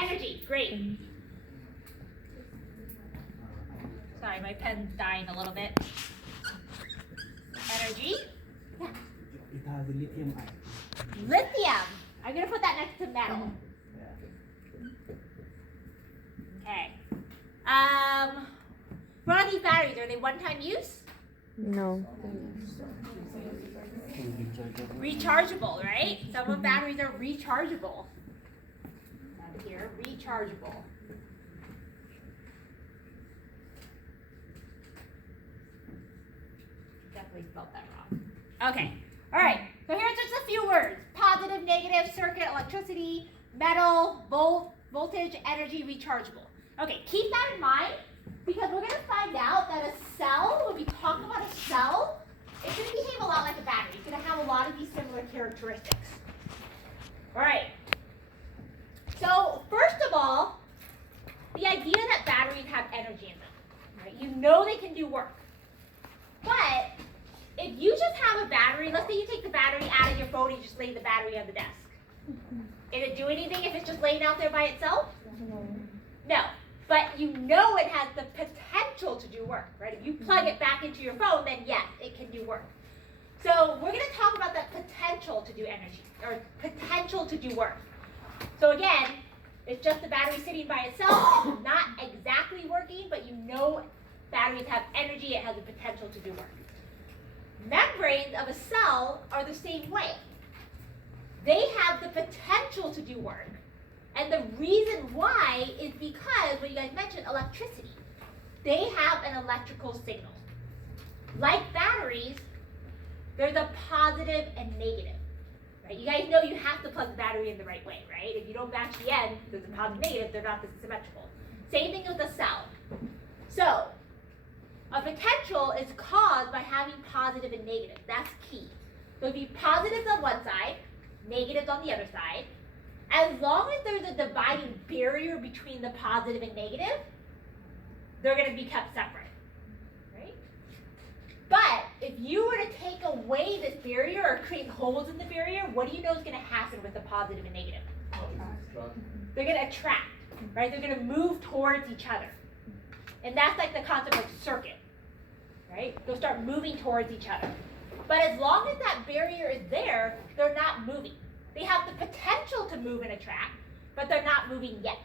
Energy, great. Sorry, my pen's dying a little bit. Energy. Yeah. It has a lithium ion. Lithium. I'm going to put that next to metal. Okay. What are these batteries? Are they one-time use? No. Rechargeable, right? Some of batteries are rechargeable. Down here, rechargeable. Definitely spelled that wrong. Okay. All right. So here's just a few words: positive, negative, circuit, electricity, metal, voltage, energy, rechargeable. Okay. Keep that in mind because we're going to find out that a cell, when we talk about a cell, it's going to behave a lot like a battery. It's going to have a lot of these similar characteristics. All right. So first of all, the idea that batteries have energy in them, right? You know they can do work. But if you just have a battery, let's say you take the battery out of your phone and you just lay the battery on the desk. Does it do anything if it's just laying out there by itself? No. But you know it has the potential to do work, right? If you plug it back into your phone, then yes, it can do work. So we're going to talk about that potential to do energy, or potential to do work. So again, it's just the battery sitting by itself. It's not exactly working, but you know batteries have energy. It has the potential to do work. Membranes of a cell are the same way. They have the potential to do work. And the reason why is because, what you guys mentioned, electricity. They have an electrical signal. Like batteries, there's a positive and negative. Right? You guys know you have to plug the battery in the right way, right? If you don't match the end, there's a positive and negative, they're not symmetrical. Same thing with a cell. So, a potential is caused by having positive and negative. That's key. So if you positives on one side, negatives on the other side, as long as there's a dividing barrier between the positive and negative, they're going to be kept separate, right? But if you were to take away this barrier or create holes in the barrier, what do you know is going to happen with the positive and negative? They're going to attract, right? They're going to move towards each other. And that's like the concept of circuit, right? They'll start moving towards each other. But as long as that barrier is there, they're not moving. They have the potential to move and attract, but they're not moving yet.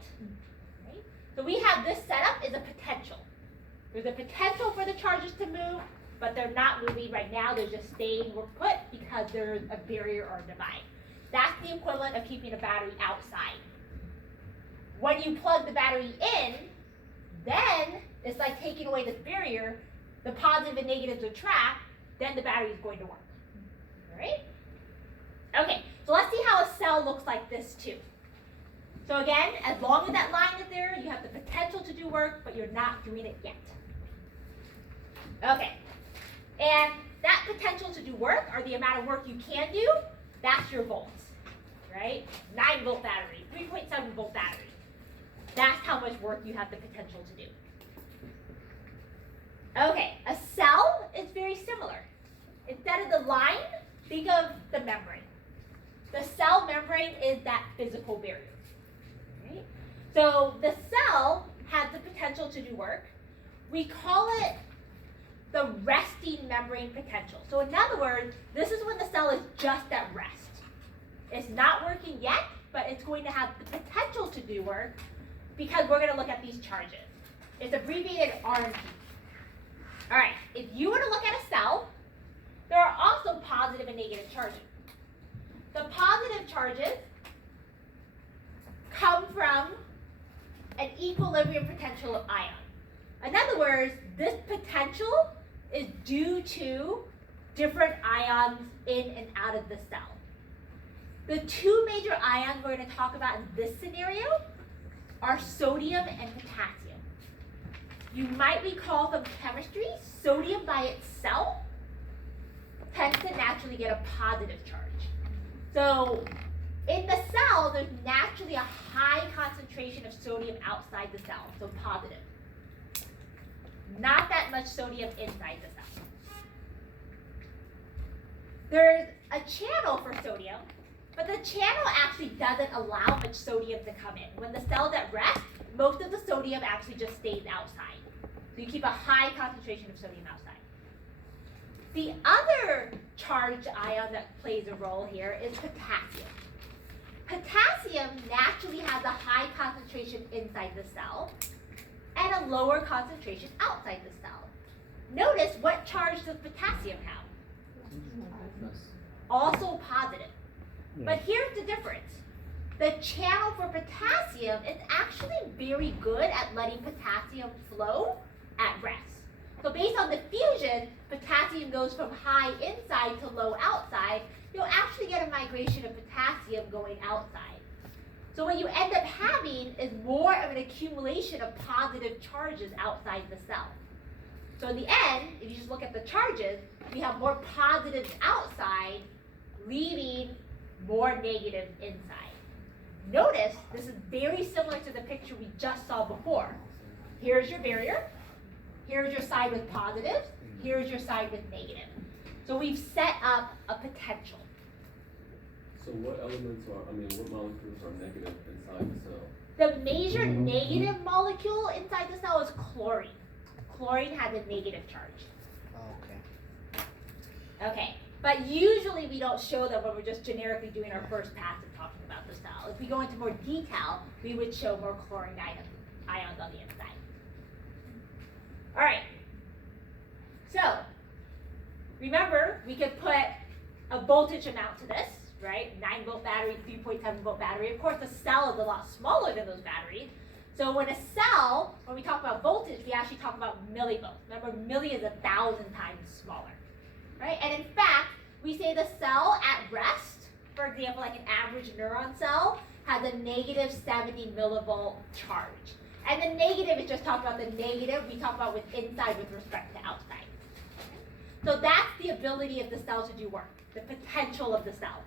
Right? So we have this setup is a potential. There's a potential for the charges to move, but they're not moving right now. They're just staying put because there's a barrier or a divide. That's the equivalent of keeping a battery outside. When you plug the battery in, then it's like taking away this barrier. The positive and negatives attract, then the battery is going to work. All right? Okay, so let's see how a cell looks like this too. So again, as long as that line is there, you have the potential to do work, but you're not doing it yet. Okay, and that potential to do work, or the amount of work you can do, that's your volts, right? 9-volt battery, 3.7-volt battery. That's how much work you have the potential to do. Okay, a cell is very similar. Instead of the line, think of the membrane. The cell membrane is that physical barrier. Right? So the cell has the potential to do work. We call it the resting membrane potential. So in other words, this is when the cell is just at rest. It's not working yet, but it's going to have the potential to do work because we're going to look at these charges. It's abbreviated RMP. All right, if you were to look at a cell, there are also positive and negative charges. The positive charges come from an equilibrium potential of ion. In other words, this potential is due to different ions in and out of the cell. The two major ions we're going to talk about in this scenario are sodium and potassium. You might recall from chemistry, sodium by itself tends to naturally get a positive charge. So in the cell, there's naturally a high concentration of sodium outside the cell, so positive. Not that much sodium inside the cell. There's a channel for sodium, but the channel actually doesn't allow much sodium to come in. When the cell's at rest, most of the sodium actually just stays outside. So you keep a high concentration of sodium outside. The other charged ion that plays a role here is potassium. Potassium naturally has a high concentration inside the cell and a lower concentration outside the cell. Notice what charge does potassium have? Also positive. But here's the difference. The channel for potassium is actually very good at letting potassium flow at rest. So based on the fusion, potassium goes from high inside to low outside. You'll actually get a migration of potassium going outside. So what you end up having is more of an accumulation of positive charges outside the cell. So in the end, if you just look at the charges, we have more positives outside, leaving more negatives inside. Notice this is very similar to the picture we just saw before. Here's your barrier. Here's your side with positives. Here's your side with negative. So we've set up a potential. So what elements are, what molecules are negative inside the cell? The major negative molecule inside the cell is chlorine. Chlorine has a negative charge. Okay. Okay, but usually we don't show them when we're just generically doing our first pass of talking about the cell. If we go into more detail, we would show more chlorine ions on the inside. All right, so remember we could put a voltage amount to this, right? 9-volt battery, 3.7-volt battery. Of course, the cell is a lot smaller than those batteries. So when a cell, when we talk about voltage, we actually talk about millivolts. Remember, milli is 1,000 times smaller, right? And in fact, we say the cell at rest, for example, like an average neuron cell, has a negative 70 millivolt charge. And the negative is just talking about the negative. We talk about with inside with respect to outside. So that's the ability of the cell to do work, the potential of the cell.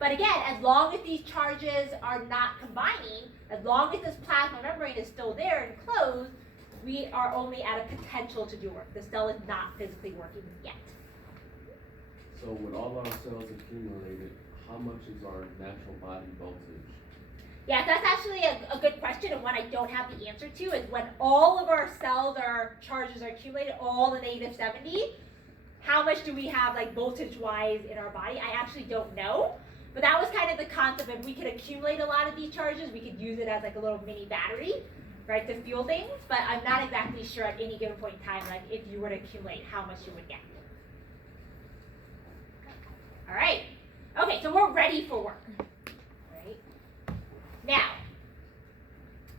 But again, as long as these charges are not combining, as long as this plasma membrane is still there and closed, we are only at a potential to do work. The cell is not physically working yet. So with all our cells accumulated, how much is our natural body voltage? Yeah, that's actually a good question, and one I don't have the answer to is when all of our cells, our charges are accumulated, all the negative 70, how much do we have like voltage-wise in our body? I actually don't know. But that was kind of the concept. If we could accumulate a lot of these charges, we could use it as like a little mini battery, right, to fuel things. But I'm not exactly sure at any given point in time, like if you were to accumulate, how much you would get. All right. Okay, so we're ready for work. Right. Now,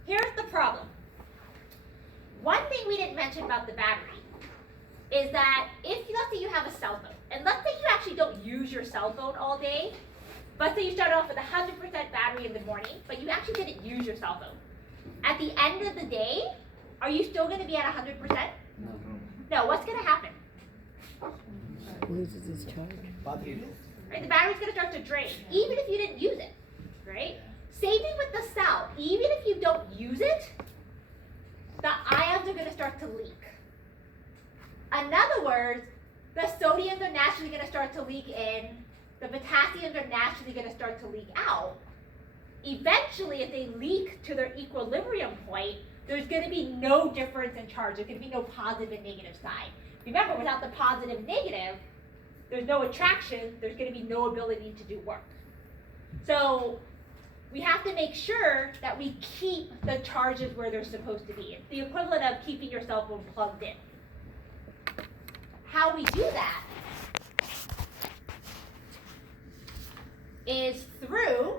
here's the problem. One thing we didn't mention about the battery is that if, let's say you have a cell phone, and let's say you actually don't use your cell phone all day. Let's say you started off with 100% battery in the morning, but you actually didn't use your cell phone. At the end of the day, are you still going to be at 100%? No. No, what's going to happen? Loses its charge. Battery. Right, the battery's going to start to drain, even if you didn't use it, right? Same thing with the cell. Even if you don't use it, the ions are going to start to leak. In other words, the sodiums are naturally going to start to leak in. The potassiums are naturally going to start to leak out. Eventually, if they leak to their equilibrium point, there's going to be no difference in charge. There's going to be no positive and negative side. Remember, without the positive and negative, there's no attraction. There's going to be no ability to do work. So we have to make sure that we keep the charges where they're supposed to be. It's the equivalent of keeping your cell phone plugged in. How we do that is through